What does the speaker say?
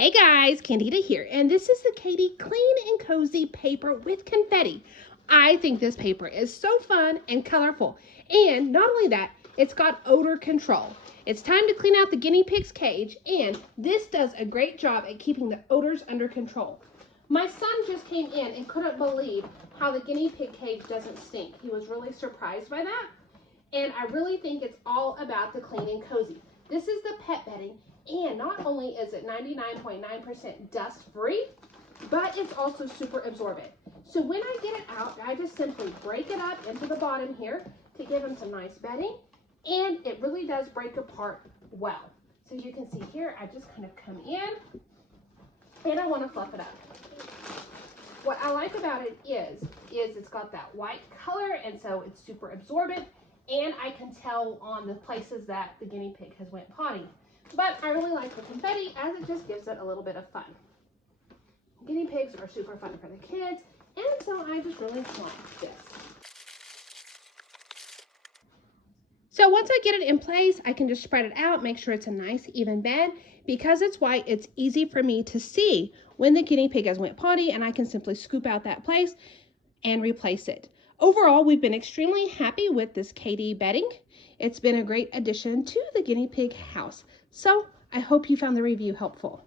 Hey guys, Candida here, and this is the Kaytee Clean and Cozy paper with confetti. I think this paper is so fun and colorful, and not only that, it's got odor control. It's time to clean out the guinea pig's cage, and this does a great job at keeping the odors under control. My son just came in and couldn't believe how the guinea pig cage doesn't stink. He was really surprised by that, and I really think it's all about the clean and cozy. This is the pet bedding. And not only is it 99.9% dust free, but it's also super absorbent. So when I get it out, I just simply break it up into the bottom here to give him some nice bedding. And it really does break apart well. So you can see here, I just kind of come in and I want to fluff it up. What I like about it is it's got that white color, and so it's super absorbent. And I can tell on the places that the guinea pig has went potty. But I really like the confetti as it just gives it a little bit of fun. Guinea pigs are super fun for the kids, and so I just really like this. So once I get it in place, I can just spread it out, make sure it's a nice even bed. Because it's white, it's easy for me to see when the guinea pig has went potty, and I can simply scoop out that place and replace it. Overall, we've been extremely happy with this Kaytee bedding. It's been a great addition to the guinea pig house. So I hope you found the review helpful.